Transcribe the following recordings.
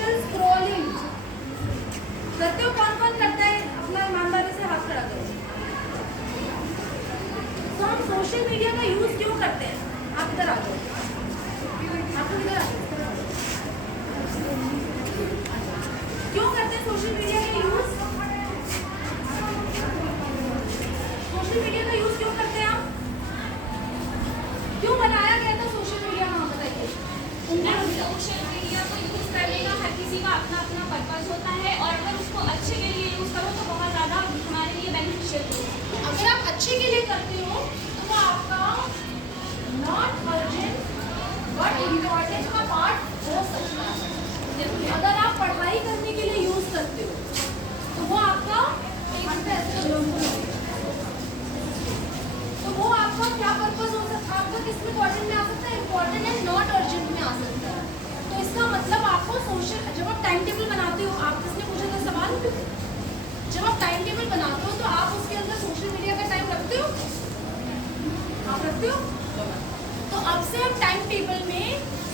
Social scrolling करते हो? कौन कौन करता है? अपना ईमानदारी से हाथ खड़ा करो। तो हम सोशल मीडिया का यूज क्यों करते हैं? आप इधर आ जाओ, आप लोग इधर आ जाओ। क्यों करते हैं सोशल मीडिया का यूज? सोशल मीडिया का यूज क्यों करते हैं आप? क्यों बनाया गया था सोशल मीडिया? हाँ बताइए। सोशल मीडिया को यूज करने का हर किसी का अपना अपना पर्पज होता है, और अगर उसको अच्छे के लिए यूज करो तो बहुत ज़्यादा हमारे लिए बेनिफिशियल हो। अगर आप अच्छे के लिए करते हो तो वो आपका नॉट अर्जेंट बट इम्पोर्टेंट का पार्ट हो सकता है। अगर आप पढ़ाई करने के लिए यूज करते हो तो वो आपका क्या पर्पज हो सकता है? आपका किस में क्वेश्चन में आ सकता है? इम्पोर्टेंट एंड नॉट अर्जेंट में आ सकता है। तो इसका मतलब आपको सोशल, जब आप टाइम टेबल बनाते हो, आप किसने पूछा था सवाल? जब आप टाइम टेबल बनाते हो तो आप उसके अंदर सोशल मीडिया का टाइम रखते हो? आप रखते हो? तो अब से हम टाइम टेबल में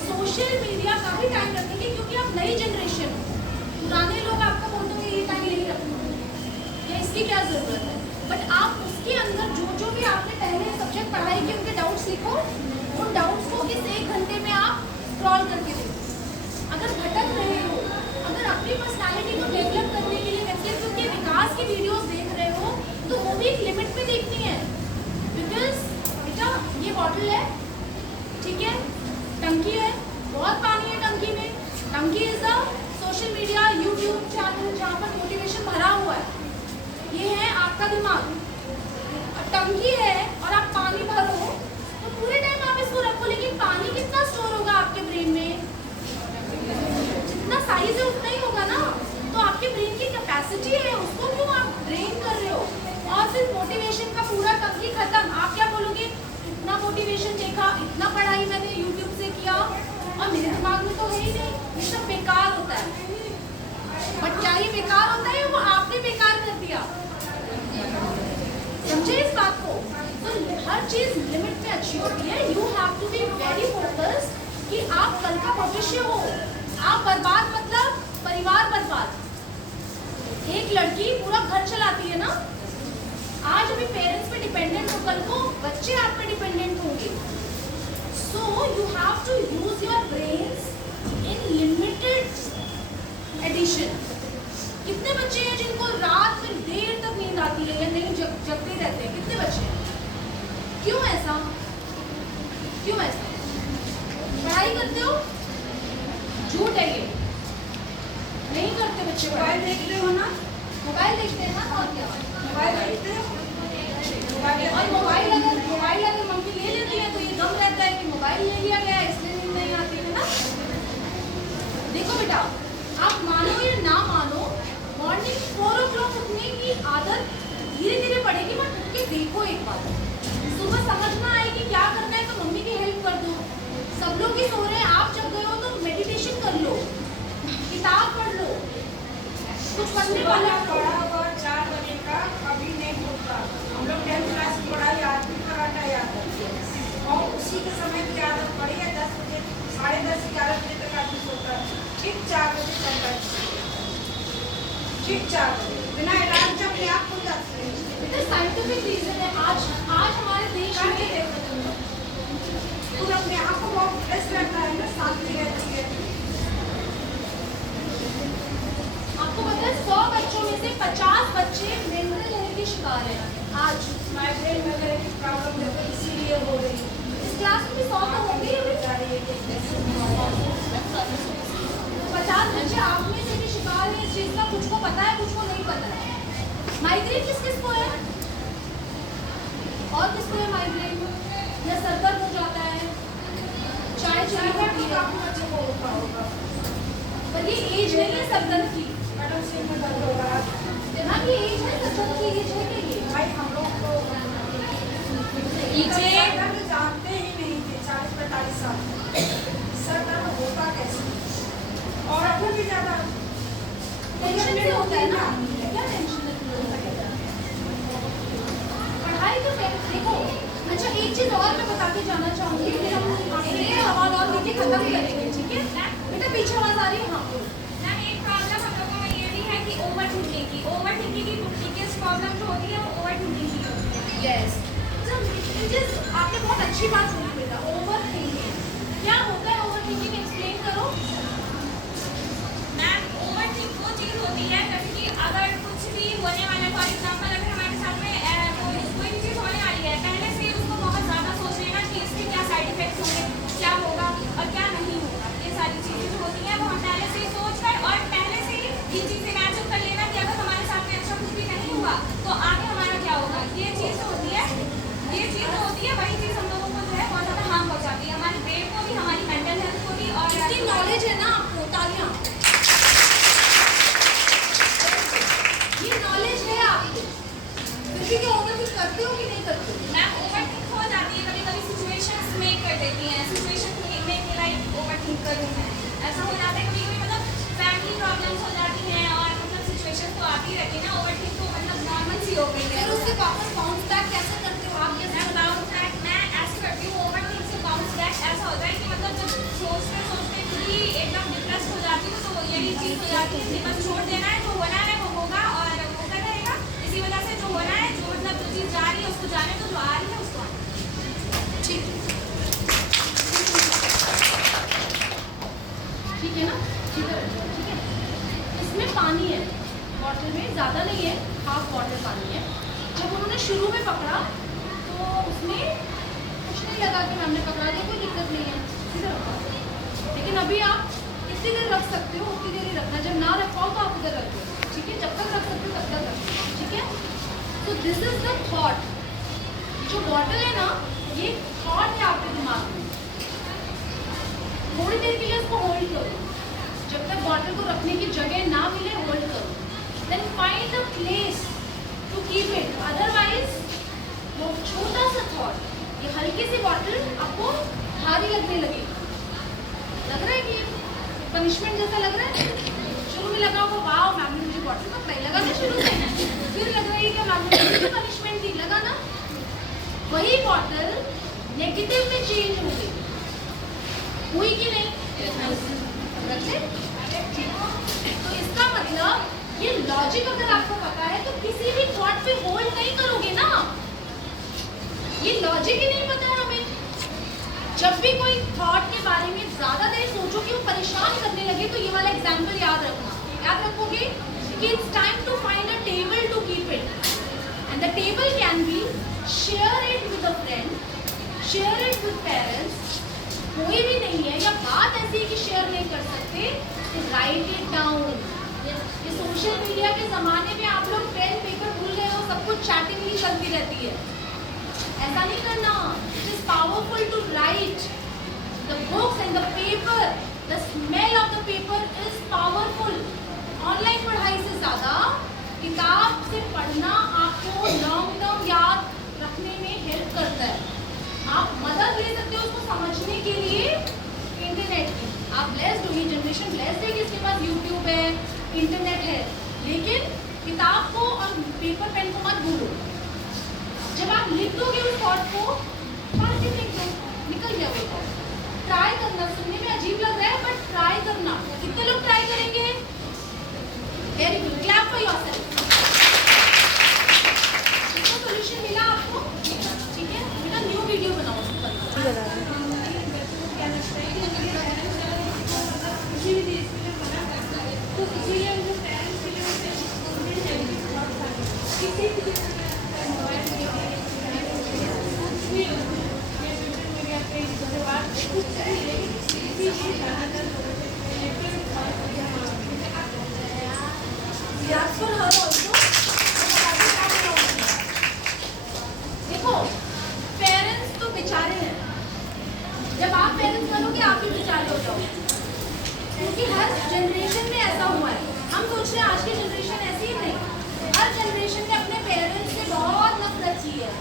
सोशल मीडिया का भी टाइम रखेंगे, क्योंकि आप नई जनरेशन हो। पुराने लोग आपको बोलते होंगे ये टाइम नहीं रखना या इसकी क्या जरूरत है, बट आप उसके अंदर जो भी आपने पहले सब्जेक्ट पढ़ाई के उनके डाउट्स लिखो। उन डाउट्स को इस 1 घंटे में आप स्क्रॉल करके देखो। अगर भटक रहे हो, अगर अपनी पर्सनालिटी को डेवलप करने के लिए व्यक्तित्व के विकास की वीडियोस देख रहे हो, तो वो भी एक लिमिट में देखनी है। बिकॉज बेटा ये बॉटल है, ठीक है, टंकी है, बहुत पानी है टंकी में। टंकी is a social media YouTube channel जहाँ पर मोटिवेशन भरा हुआ है। ये है आपका दिमाग। टंकी है और आप पानी भरो तो पूरे टाइम आप इसको रखो, लेकिन पानी कितना स्टोर होगा आपके ब्रेन में? जितना साइज है उतना ही होगा ना। तो आपके ब्रेन की कैपेसिटी है, उसको क्यों आप ड्रेन कर रहे हो? और फिर मोटिवेशन का पूरा टंकी खत्म। आप क्या बोलोगे? इतना मोटिवेशन देखा, इतना पढ़ाई मैंने यूट्यूब से किया और मेरे दिमाग में तो है ही नहीं, ये सब बेकार होता है। बट क्या ये बेकार होता है? वो आपने बेकार कर दिया। समझे इस बात को? तो हर चीज लिमिट में अच्छी होती है। You have to be very focused कि आप कल का भविष्य हो। आप बर्बाद मतलब परिवार बर्बाद। एक लड़की पूरा घर चलाती है ना, आज अभी पेरेंट्स पे डिपेंडेंट हो, कल को बच्चे आप पे डिपेंडेंट होंगे। So you have to use your brains in limited edition. कितने बच्चे हैं जिनको रात में देर तक नींद आती है या नहीं जगते रहते हैं? कितने बच्चे हैं? क्यों ऐसा? क्यों ऐसा? पढ़ाई करते हो? झूठ है ये, नहीं करते बच्चे। मोबाइल देखते हो ना? मोबाइल देखते हैं ना, और क्या? मोबाइल देखते हो? और मोबाइल अगर मम्मी ले लेती है तो ये गम रहता है कि मोबाइल ले लिया गया इसलिए नींद नहीं आती है ना। देखो बेटा, आप मानो या ना मानो, मॉर्निंग 4 o'clock उठने की आदत धीरे धीरे पड़ेगी। बट उठ के देखो एक बार, सुबह समझना है कि क्या करना है तो मम्मी की हेल्प कर दो। सब लोग ही सो रहे हैं, आप जग गए हो तो मेडिटेशन कर लो, किताब पढ़ लो, कुछ पढ़ने वाला पढ़ा हुआ 4 बजे का कभी नहीं होता। हम लोग 10th क्लास की पढ़ाई आज भी कराना याद है, और उसी के समय की आदत पड़ी है। 10 बजे 10:30 11 बजे तक आदमी सोता है, ठीक 4 बजे चलता है, ठीक 4 बजे बिना अलार्म जब अपने आप खुल जाते हैं। साइंटिफिक रीजन है। आज हमारे देश में खुद अपने आप को बहुत फ्रेश रहता है ना, शांति रहती है। आपको पता है 100 बच्चों में से 50 बच्चे मेंटल हेल्थ के शिकार हैं। आज माइग्रेन वगैरह की प्रॉब्लम देखो इसीलिए हो रही है। इस क्लास में 100 तो होंगे ही। 50 बच्चे आप में से भी शिकार है इस चीज का। कुछ को पता है, कुछ को नहीं पता है। माइग्रेन किस किस को है? और किसको है माइग्रेन? या सर दर्द हो जाता है, चाय होती है, बच्चे को होता होगा, पर ये एज नहीं है सर दर्द की। मैडम सिर में दर्द हो रहा है हाँ, ये एज है, सर दर्द की एज है क्या ये? भाई। हम लोग तो जानते ही नहीं थे 40-45 साल सर दर्द होता कैसे, और अभी भी ज्यादा टेंशन से होता है ना। क्या टेंशन है? पढ़ाई तो देखो। अच्छा एक चीज और मैं बता के जाना चाहूंगी, फिर हम आपसे सवाल और लेके खत्म करेंगे, ठीक है? बेटा पीछे आवाज आ रही है? हाँ ओवर थिंकिंग की बिगेस्ट प्रॉब्लम जो होती है वो ओवर थिंकिंग की होती है। यस, आपने बहुत अच्छी बात बोली बेटा, ओवर थिंकिंग। क्या होता है ओवर थिंकिंग, एक्सप्लेन करो। मैम ओवर थिंक वो चीज़ होती है जैसे कि अगर कुछ भी होने वाला है, फॉर एग्जाम्पल अगर हमारे साथ में कोई भी चीज़ होने वाली है, पहले से ही उसको बहुत ज़्यादा सोच लेना कि इसके क्या साइड इफेक्ट्स होंगे, क्या होगा और क्या नहीं होगा। ये सारी चीज़ें जो होती हैं वो हम पहले से ही सोच कर और पहले से ही ये चीज़ें इमेजिन कर लेना कि अगर हमारे साथ में अच्छा कुछ भी नहीं हुआ तो आगे हमारा क्या होगा। ये चीज़ जो होती है वही चीज़ हम लोगों को जो है बहुत ज़्यादा हार्म पहुँचाती है, हमारे ब्रेन को भी, हमारी मेंटल हेल्थ को भी। और इतनी नॉलेज है ना आपको, तालियां। ये नॉलेज है आपको, फिर भी क्या ओवरथिंक करते हो कि नहीं करते हो? मैम ओवरथिंक हो जाती है कभी कभी, सिचुएशंस मेक कर देती हैं, सिचुएशन मेक लाइक ओवरथिंक करूँ मैं, ऐसा हो जाता है कभी कभी। मतलब फैमिली प्रॉब्लम्स हो जाती हैं और मतलब सिचुएशन तो आती रहती है ना, ओवरथिंक तो मतलब नॉर्मल सी हो गई है। फिर उससे वापस बाउंस बैक कैसे करते हो आप? कैसे बाउंस बैक मैं ऐसे करती हूँ, ओवरथिंक से बाउंस बैक ऐसा होता है कि मतलब जब सोचते सोचते ही एकदम डिप्रेस हो जाती हूँ तो यही चीज़ हो जाती है कि बस छोड़ देना है, जो होना है वो होगा और होता रहेगा। इसी वजह से जो होना है, जो मतलब जो चीज़ जा रही है उसको जाने दो, जो आ रही है उसको आने दो। ठीक ठीक है ना, ठीक है। इसमें पानी है बॉटल में, ज़्यादा नहीं है, हाफ बॉटल पानी है। जब उन्होंने शुरू में पकड़ा तो उसमें कुछ नहीं लगा कि हमने पकड़ा दिया, कोई दिक्कत नहीं है, सीधा रखा। लेकिन अभी आप कितनी देर रख सकते हो, उतनी देर ही रखना। जब ना रख पाओ तो आप उधर रख दो, ठीक है। जब तक रख सकते हो तब तक रखो, ठीक है। तो दिस इज द थॉट। जो बॉटल है ना, ये थॉट है आपके दिमाग में। थोड़ी देर के लिए उसको होल्ड करो, जब तक बॉटल को रखने की जगह ना मिले होल्ड करो। Then find a place to keep it. Otherwise वो छोटा सा थॉट, ये हल्की सी बॉटल आपको भारी लगने लगेगी। लग रहा है कि पनिशमेंट जैसा लग रहा है। शुरू में लगा होगा वाह मैम ने मुझे बॉटल पकड़ाई, लगा ना शुरू से। फिर लग रहा है कि मैम ने मुझे पनिशमेंट दी, लगा ना। वही बॉटल नेगेटिव में चेंज हो गई, हुई कि नहीं? रख ले। तो इसका मतलब ये लॉजिक अगर आपको पता है तो किसी भी थॉट पे होल्ड नहीं करोगे ना। ये लॉजिक ही नहीं पता है हमें। जब भी कोई थॉट के बारे में ज्यादा देर सोचो कि वो परेशान करने लगे तो ये वाला एग्जाम्पल याद रखना। याद रखोगे कि it's time to find a table to keep it, and the table can be share it with a friend, share it with parents. कोई भी नहीं है या बात ऐसी है कि शेयर नहीं कर सकते तो राइट इट डाउन। ये सोशल मीडिया के ज़माने में आप लोग पेन पेपर भूल गए हो, सब कुछ चैटिंग ही चलती रहती है। ऐसा नहीं करना। It is powerful to write the books and the paper, the smell of the paper is powerful. Online पढ़ाई से ज़्यादा किताब से पढ़ना आपको लॉन्ग टर्म याद रखने में हेल्प करता है। आप मदद ले सकते हो उसको समझने के लिए इंटरनेट की। आप ब्लेस्ड हो, ये जनरेशन ब्लेस्ड है कि इसके पास यूट्यूब है, इंटरनेट है। लेकिन किताब को और पेपर पेन को मत भूलो। जब आप लिख दोगे उस थॉट को, पढ़ के लिख दो, निकल गया वो थॉट। ट्राई करना, सुनने में अजीब लग रहा है बट ट्राई करना। कितने लोग ट्राई करेंगे? Very good, clap for yourself. इसका सॉल्यूशन मिला आपको? ठीक है, बेटा न्यू वीडियो बनाओ उसको। देखो पेरेंट्स तो बेचारे हैं, जब आप पेरेंट्स बनोगे आप भी बेचारे हो जाओगे, क्योंकि हर जनरेशन में ऐसा हुआ है। हम सोच रहे हैं आज की जनरेशन ऐसी ही नहीं, हर जनरेशन ने अपने पेरेंट्स से बहुत नफरत की है।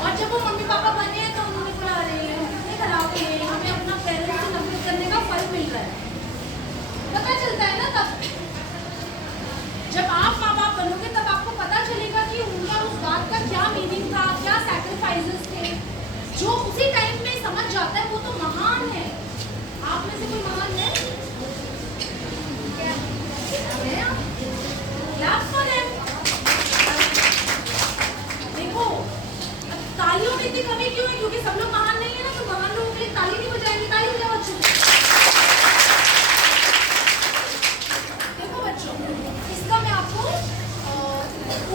और जब वो मम्मी पापा बने हैं तो उन्होंने बोला अरे हम कितने खराब हैं, हमें अपना पेरेंट्स से नफरत करने का फल मिल रहा है। पता चलता है ना तब, जब आप माँ बाप बनोगे तब आपको पता चलेगा कि उनका उस बात का क्या मीनिंग था, क्या सैक्रिफाइसेस थे। जो उसी टाइम में समझ जाता है वो तो महान है। आप में से कोई महान है? क्या है आप? इतनी कमी क्यों है? क्योंकि सब लोग महान नहीं है ना, तो महान लोगों के लिए ताली नहीं बजाएंगे, ताली बजाओ बच्चों। देखो बच्चों, इसका मैं आपको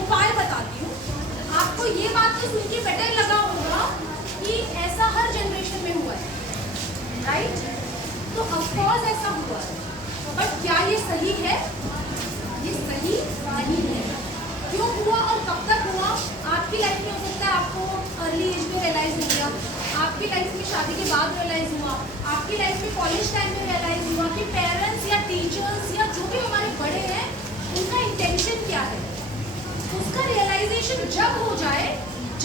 उपाय बताती हूँ। आपको ये बात तो सुन के बेटर लगा होगा कि ऐसा हर जनरेशन में हुआ है, राइट? तो ऑफकोर्स ऐसा हुआ है, बट क्या ये सही है? ये सही नहीं है। क्यों हुआ और कब तक हुआ? आपकी लाइफ में हो सकता है आपको अर्ली एज में रियलाइज हो गया, आपकी लाइफ में शादी के बाद रियलाइज हुआ, आपकी लाइफ में कॉलेज टाइम में रियलाइज हुआ कि पेरेंट्स या टीचर्स या जो भी हमारे बड़े हैं उनका इंटेंशन क्या है। उसका रियलाइजेशन जब हो जाए,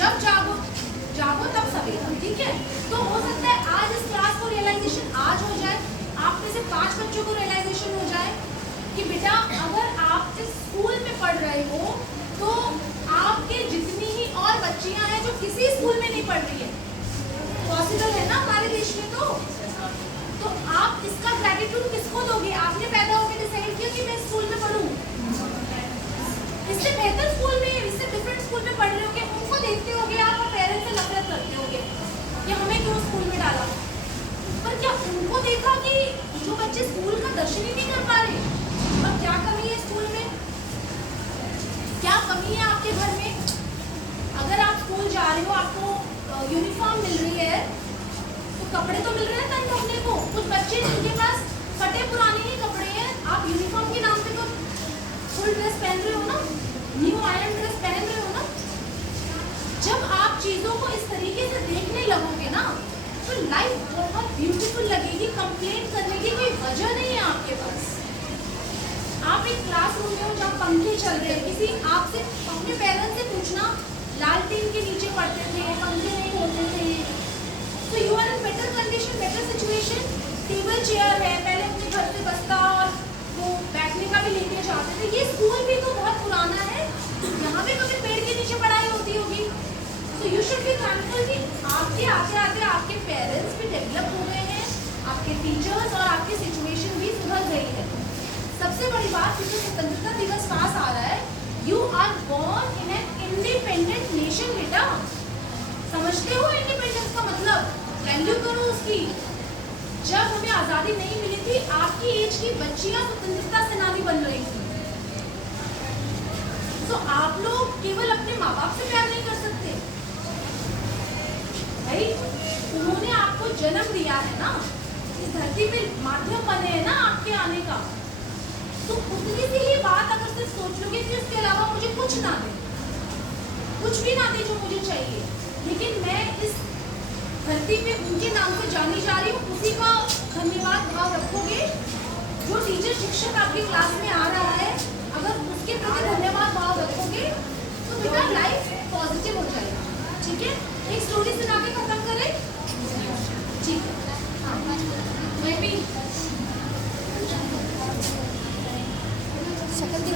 जब जागो तब सवेरा, ठीक है? तो हो सकता है आज इस क्लास को रियलाइजेशन आज हो जाए, आप में से 5 बच्चों को रियलाइजेशन हो जाए कि बेटा अगर आप जिस स्कूल में पढ़ रहे हो तो आपके जितनी ही और बच्चियां हैं जो किसी स्कूल में नहीं पढ़ रही है, पॉसिबल है ना हमारे देश में। तो आप इसका ग्रेटिट्यूड किसको दोगे? आपने पैदा होकर डिसाइड किया कि मैं स्कूल में पढ़ूं, इससे बेहतर स्कूल में, इससे डिफरेंट स्कूल में पढ़ रहे होगे, उनको देखते होगे आप और पेरेंट्स से नफरत करते होगे कि हमें क्यों स्कूल में डाला। पर क्या उनको देखा कि जो बच्चे स्कूल का दर्शन ही नहीं कर पा रहे, और क्या कमी है स्कूल में? क्या कमी है आपके घर में? अगर आप स्कूल जा रहे हो, आपको यूनिफॉर्म मिल रही है, तो कपड़े तो मिल रहे हैं तन ढकने को। कुछ बच्चे जिनके पास फटे पुराने ही कपड़े हैं, आप यूनिफॉर्म के नाम पे तो फुल ड्रेस पहन रहे हो ना, न्यू आयरन ड्रेस पहन रहे हो ना। जब आप चीजों को इस तरीके से देखने लगोगे ना, तो लाइफ बहुत ब्यूटीफुल लगेगी। कंप्लेंट करने की कोई वजह नहीं है आपके पास। आप एक क्लासरूम में हो जहाँ पंखे चल रहे हैं, किसी आपसे अपने पेरेंट्स से पूछना, लालटेन के नीचे पढ़ते थे, पंखे नहीं होते थे, तो you are in better condition, better situation. Table chair है, पहले अपने घर से बस्ता और वो बैठने का भी लेके जाते थे। ये स्कूल भी तो बहुत पुराना है, यहाँ पे कभी पेड़ के नीचे पढ़ाई होती होगी। तो यू शुड बी थैंकफुल कि आपके आते आते आपके पेरेंट्स भी डेवलप हो गए हैं, आपके टीचर्स और आपकी सिचुएशन भी सुधर गई है। सबसे बड़ी बात, क्योंकि स्वतंत्रता दिवस पास आ रहा है, you are born in an independent nation. बेटा समझते हो इंडिपेंडेंस का मतलब? वैल्यू करो उसकी। जब हमें आजादी नहीं मिली थी, आपकी एज की बच्चियां स्वतंत्रता सेनानी बन रही थी। तो आप लोग केवल अपने माँ बाप से प्यार नहीं कर सकते भाई, उन्होंने आपको जन्म दिया है ना, इस धरती पे माध्यम बने हैं ना आपके आने का। तो उतनी सी ही बात अगर सिर्फ सोच लोगे कि उसके अलावा मुझे कुछ ना दे, कुछ भी ना दे जो मुझे चाहिए, लेकिन मैं इस धरती पे उनके नाम से जानी जा रही हूँ, उसी का धन्यवाद भाव रखोगे। जो टीचर शिक्षक आपकी क्लास में आ रहा है, अगर उसके प्रति धन्यवाद भाव रखोगे तो बेटा लाइफ पॉजिटिव हो जाएगा। ठीक है, एक स्टोरी सुना के खत्म करें? ठीक है, हाँ मैं भी शक्ल दिख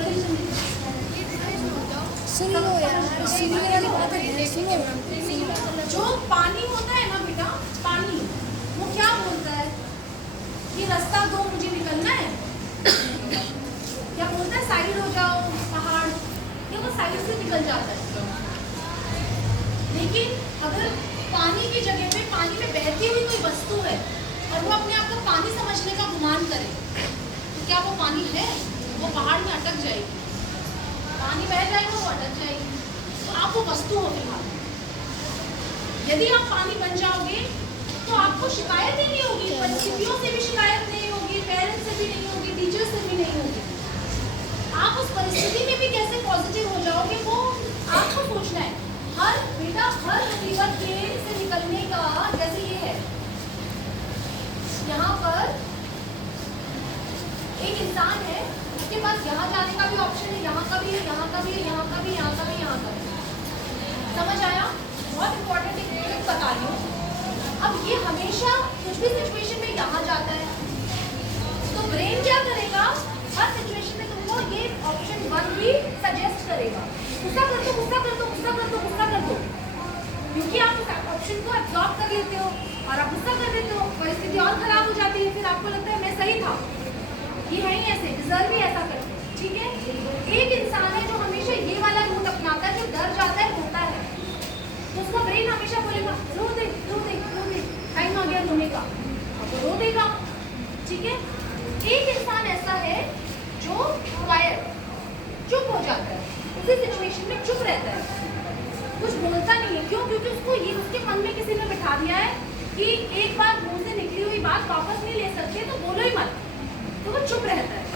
सुन लो यार, सुनने वाली बात है, सुनो। जो पानी होता है ना बेटा, पानी वो क्या बोलता है कि रास्ता दो, मुझे निकलना है। क्या बोलता है? साइड हो जाओ पहाड़, ये वो साइड से निकल जाता है। लेकिन अगर पानी की जगह पे पानी में बहती हुई कोई वस्तु है और वो अपने आप को पानी समझने का गुमान करे, तो क्या वो पानी है? वो पहाड़ में अटक जाएगी, पानी बह जाएगा, वो अटक जाएगी। तो आप वो वस्तु हो फिलहाल। यदि आप पानी बन जाओगे तो आपको शिकायत ही नहीं होगी, परिस्थितियों से भी शिकायत नहीं होगी, पेरेंट्स से भी नहीं होगी, टीचर से भी नहीं होगी। आप उस परिस्थिति में भी कैसे पॉजिटिव हो जाओगे, वो आपको सोचना है। हर बेटा हर मुसीबत से निकलने का, जैसे ये है, यहाँ पर एक इंसान है, उसके पास यहाँ जाने का भी ऑप्शन है, यहाँ का भी है, यहाँ का भी है, यहाँ का भी, यहाँ का भी, यहाँ का भी। समझ आया? बहुत इंपॉर्टेंट एक बता रही हूँ। अब ये हमेशा कुछ भी सिचुएशन में यहाँ जाता है, तो ब्रेन क्या करेगा? हर सिचुएशन में तुमको ये ऑप्शन 1 भी सजेस्ट करेगा, गुस्सा कर दो, गुस्सा कर दो, गुस्सा कर दो, गुस्सा कर दो, क्योंकि आप उस ऑप्शन को एब्जॉर्ब कर लेते हो और आप गुस्सा कर देते हो, परिस्थिति और खराब हो जाती है। फिर आपको लगता है मैं सही था, ये है ही ऐसे, डिजर्व ही ऐसा करते हैं। ठीक है, एक इंसान है जो हमेशा ये वाला रूट अपनाता है, जो डर जाता है, होता है, तो उसका ब्रेन हमेशा बोलेगा रो दे रो दे रो दे, टाइम आ गया रोने का, अब वो रो देगा। ठीक है, एक इंसान ऐसा है जो क्वाइट, चुप हो जाता है, उसी सिचुएशन में चुप रहता है, कुछ बोलता नहीं है। क्यों? क्योंकि उसको ये उसके मन में किसी ने बिठा दिया है कि एक बार मुंह से निकली हुई बात वापस नहीं ले सकते, तो बोलो ही मत, तो वो चुप रहता है।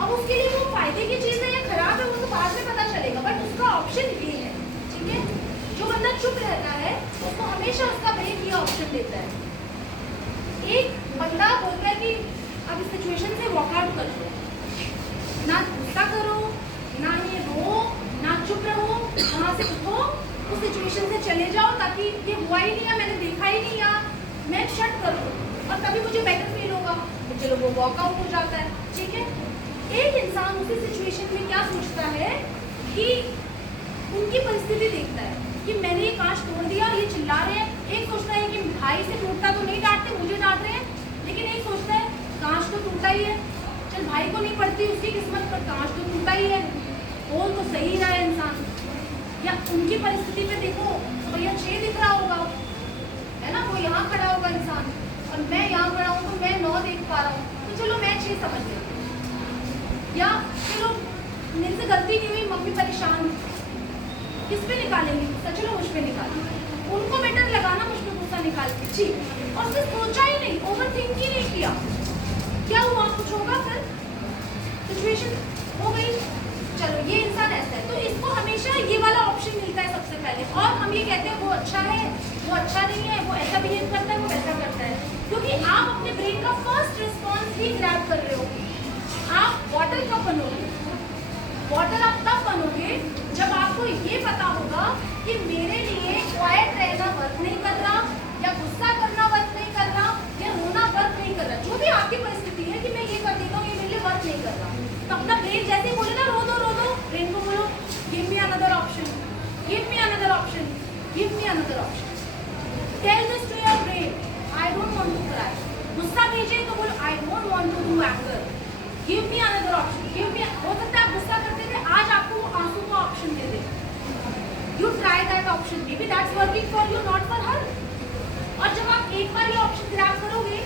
अब उसके लिए वो फायदे की चीज़ है या खराब है वो तो बाद में पता चलेगा, बट उसका ऑप्शन ये है। ठीक है, जो बंदा चुप रहता है उसको हमेशा उसका ब्रेन ये ऑप्शन देता है। एक बंदा बोलता है कि अब इस सिचुएशन से वॉकआउट कर लो, ना गुस्सा करो, ना ये रो, ना चुप रहो, वहाँ से उठो, उस सिचुएशन से चले जाओ, ताकि ये हुआ ही नहीं है, मैंने देखा ही नहीं या मैं शट करूँ, और तभी मुझे बेटर फील होगा, तो चलो वो वॉकआउट हो जाता है। ठीक है, एक इंसान उसी सिचुएशन में क्या सोचता है कि उनकी परिस्थिति देखता है कि मैंने ये कांच तोड़ दिया, ये चिल्ला रहे हैं। एक सोचता है कि भाई से टूटता तो नहीं डांटते, मुझे डांट रहे हैं, लेकिन एक सोचता है कांच तो टूटा ही है, चल भाई को नहीं पड़ती उसकी किस्मत पर, कांच तो टूटा ही है, बोल तो सही रहा है इंसान। या उनकी परिस्थिति पे देखो तो भैया 6 दिख रहा होगा, है ना, वो यहाँ खड़ा होगा इंसान, और मैं यहाँ खड़ा हूँ तो मैं 9 देख पा रहा हूँ, तो चलो मैं 6 समझ गई। या चलो मेरे से गलती नहीं हुई, मम्मी परेशान, किस पे निकालेंगे गुस्सा, चलो मुझ पे निकालेंगे, उनको बेटर लगाना मुझ पे गुस्सा निकाल के, ठीक। और उसने सोचा ही नहीं, ओवर थिंक ही नहीं किया, क्या हुआ, कुछ होगा, फिर सिचुएशन हो गई, चलो ये इंसान ऐसा है। तो इसको हमेशा ये वाला ऑप्शन मिलता है सबसे पहले, और हम ये कहते हैं वो अच्छा है, वो अच्छा नहीं है, वो ऐसा बिहेव करता है, वो वैसा करता है, क्योंकि आप अपने ब्रेन का फर्स्ट रिस्पॉन्स ही ग्रैब कर रहे हो। आप वाटर कब बनोगे? वाटर आप तब बनोगे जब आपको ये पता होगा कि मेरे लिए क्वाइट रहना वर्क नहीं कर रहा, या गुस्सा करना वर्क नहीं कर रहा, या रोना वर्क नहीं कर रहा, जो भी आपकी परिस्थिति है कि मैं ये कर देता हूँ, ये मेरे लिए वर्क नहीं कर रहा, तो अपना ब्रेन जैसे ही बोले ना रो दो, ब्रेन को बोलो give me another option, give me another option, give me another option. Tell this to your brain, I don't want to cry. गुस्सा भेजे तो बोलो I don't want to do anger, give me another option, give me. हो सकता है आप गुस्सा करते थे, आज आपको वो आंसू का option they they, you try that option, may be that's working for you, not for her. और जब आप एक बार ये ऑप्शन ग्रैब करोगे,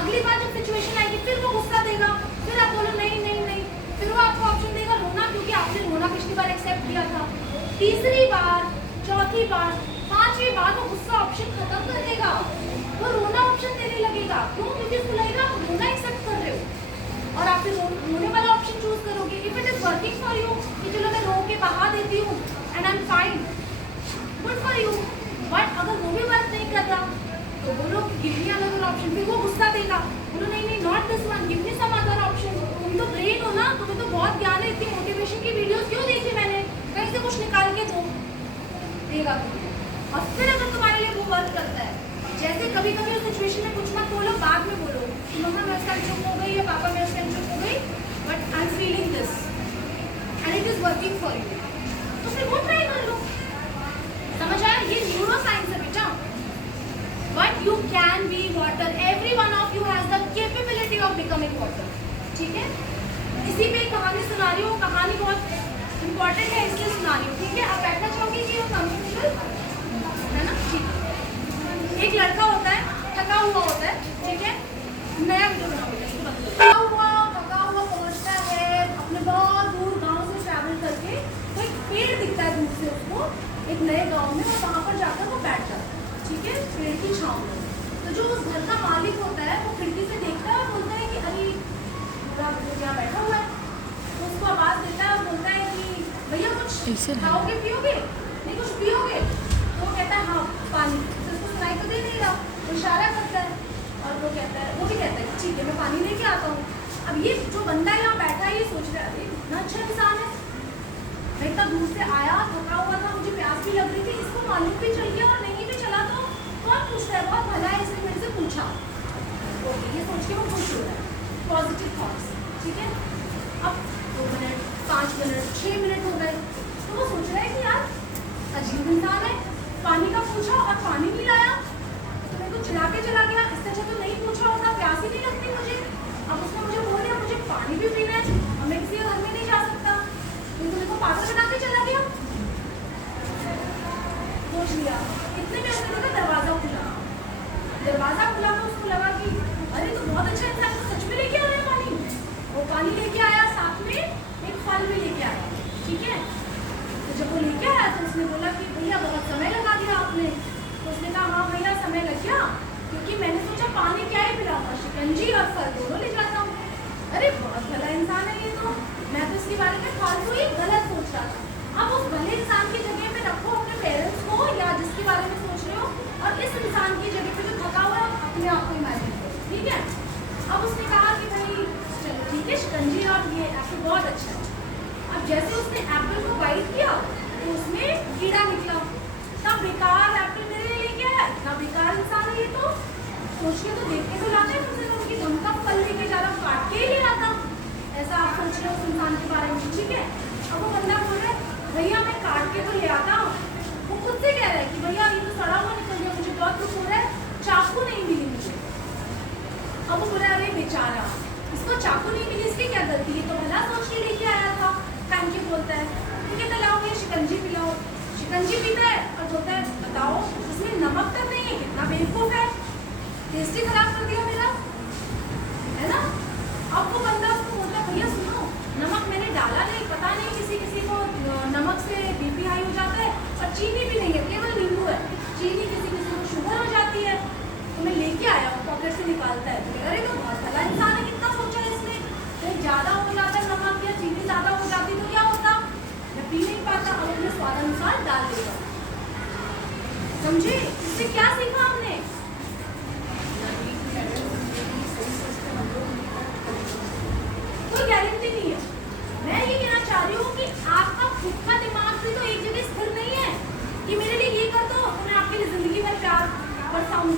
अगली बार जब सिचुएशन आएगी फिर वो गुस्सा देगा, फिर आप बोलो नहीं नहीं नहीं, फिर वो आपको ऑप्शन देगा रोना, क्योंकि आपने रोना पिछली बार एक्सेप्ट किया था, तीसरी बार, चौथी बार, 5वीं बार वो गुस्सा ऑप्शन खत्म कर देगा, वो रोना ऑप्शन देने लगेगा। क्यों? क्योंकि उसको लगेगा आप रोना एक्सेप्ट कर रहे हो, और आप फिर रोने वाला ऑप्शन चूज करोगे। If it is working for you कि चलो मैं रो के बहा देती हूँ and I am fine, good for you. But अगर वो भी वर्क नहीं कर रहा तो बोलो गिव मी अनदर ऑप्शन, फिर वो गुस्सा देगा, बोलो नहीं नहीं not this one, give me some other option. तुम तो ब्रेन हो ना, तुम्हें तो बहुत ज्ञान है, इतनी मोटिवेशन की वीडियोस क्यों देखी मैंने, कहीं से कुछ निकाल के दो, देगा तुम्हें। और फिर अगर तुम्हारे लिए वो वर्क करता है, जैसे कभी कभी उस सिचुएशन में कुछ मत बोलो, बाद में बोलो मम्मा मैं उस टाइम चुप हो गई, या पापा मैं उस टाइम चुप हो गई, but I am feeling this and it is working for you, तो फिर वो ट्राई कर लो। समझ आया? ये न्यूरो साइंस है बेटा। But you can be water. Every one of you has the capability of becoming water. ठीक है? इसी पे एक कहानी सुना रही हूँ, कहानी बहुत इम्पोर्टेंट है इसलिए सुना रही हूँ, ठीक है? आप बैठना चाहोगे कि वो कंफर्टेबल है ना? ठीक है। एक लड़का होता है, थका हुआ होता है, ठीक है? नया वीडियो बनाओगे, थका हुआ पहुँचता है अपने बहुत दूर गाँव से ट्रैवल करके, तो एक पेड़ दिखता है दूर से उसको, एक नए गाँव में, और वहाँ पर जाकर वो बैठ जाता है, ठीक है, पेड़ की छांव में। तो जो उस घर का मालिक होता है वो खिड़की से देखता है और बोलता है कि अरे पूरा यहाँ बैठा हुआ है, तो उसको आवाज़ देता है और बोलता है कि भैया कुछ खाओगे पियोगे, नहीं कुछ पियोगे, तो वो कहता है हाँ पानी, तो उसको सुनाई तो दे नहीं रहा, वो इशारा करता है, और वो कहता है, वो भी कहता है कि ठीक है मैं पानी लेके आता हूँ। अब ये जो बंदा यहाँ बैठा है ये सोच रहा है इतना अच्छा इंसान है, मैं इतना दूर से आया, थका हुआ था, मुझे प्यास भी लग रही थी, इसको मालूम भी चल गया और नहीं भी चला तो कौन पूछ रहा है, बहुत भला है इसने मेरे से पूछा, ओके ये सोच के वो खुश हो रहा है, पॉजिटिव थॉट्स, ठीक है। अब 2 मिनट, 5 मिनट, 6 मिनट हो गए, तो वो सोच रहा है कि यार अजीब इंसान है, पानी का पूछा और पानी नहीं लाया, तो मेरे को चिल्ला के चला गया, इससे अच्छा तो नहीं पूछा होता, प्यास ही नहीं लगती मुझे। अब उसने मुझे बोल दिया मुझे पानी भी पीना है और मैं किसी घर में नहीं जा सकता, तो मेरे को पागल बना के चला गया, सोच लिया पानी लेके आया, साथ में एक फल भी लेके आया, ठीक है। तो जब वो लेके आया तो उसने बोला कि भैया बहुत समय लगा दिया आपने। तो उसने कहा हाँ भैया समय लग गया, क्योंकि मैंने सोचा पानी क्या ही पिलाऊंगा, शिकंजी और फल दोनों ले जाता हूँ। अरे बहुत भला इंसान है ये तो, मैं तो इसके बारे में फालतू ही गलत सोच रहा था। अब उस भले इंसान की जगह में रखो अपने पेरेंट्स को या जिसके बारे में सोच रहे हो, और इस इंसान की जगह पे जो थका हुआ है अपने आप को इमेजिन करो, ठीक है। अब उसने कहा कि भाई चलो ठीक है, शिकंजी और ये एप्पल बहुत अच्छा है। अब जैसे उसने एप्पल को बाइट किया तो उसमें कीड़ा निकला। इतना बेकार एप्पल मेरे लिए लेके आया, इतना बेकार इंसान है ये तो। सोच के तो देख के तो लाते हैं, तुमसे उनकी धम का फल लेके जा रहा, काट के ही ले आता। ऐसा आप सोच रहे हो उस इंसान के बारे में, ठीक है। अब वो बंदा बोल रहा है भैया मैं काट के तो ले आता हूँ। वो खुद से कह रहा है कि भैया ये तो सड़ा हुआ निकल गया, मुझे बहुत दुख हो रहा है, चाकू नहीं मिली मुझे। अब वो बोला अरे बेचारा, इसको चाकू नहीं मिली, इसकी क्या गलती है, तो भला सोच के लेके आया था। थैंक यू बोलता है, ठीक है तो लाओ ये शिकंजी पिलाओ। शिकंजी पीता है और बोलता है बताओ इसमें नमक तक नहीं है, कितना बेवकूफ है, टेस्ट ही खराब कर दिया मेरा, है ना। अब वो बंदा उसको बोलता है भैया सुनो, नमक मैंने डाला नहीं, पता नहीं किसी किसी को नमक से बीपी हाई हो जाता है, और चीनी भी नहीं है, केवल नींबू है, चीनी किसी किसी को शुगर हो जाती है। तो मैं लेके आया हूँ, पॉकेट से निकालता है, तो अरे तो बहुत भला इंसान है, कितना सोचा है इसने। तो ज़्यादा हो जाता नमक या चीनी ज़्यादा हो जाती तो क्या होता, मैं पी नहीं पाता, अब अपने स्वाद अनुसार डाल देगा। समझे, इससे क्या सीखा हमने। कोई गारंटी नहीं है। मैं ये कहना चाह रही हूँ कि आपका खुद का दिमाग भी तो एक जगह स्थिर नहीं है कि मेरे लिए ये कर दो तो मैं आपके लिए जिंदगी भर प्यार बरसाऊं।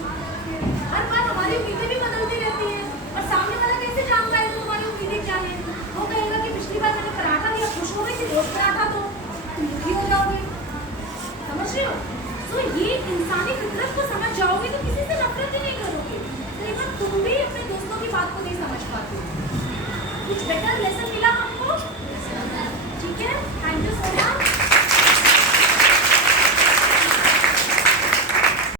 हर बार हमारी उम्मीदें भी बदलती रहती हैं, और सामने वाला कैसे जान पाएगा तुम्हारी उम्मीदें क्या है। वो कहेगा कि पिछली बार मैंने पराठा दिया, खुश हो गई थी, रोज पराठा दो, तुम दुखी हो जाओगे। समझ रहे हो। तो ये इंसानी फितरत को समझ जाओगे तो किसी से नफरत ही नहीं करोगे। तो एक बार तुम भी अपने दोस्तों की बात को नहीं समझ पाते, कुछ बेटर लेसन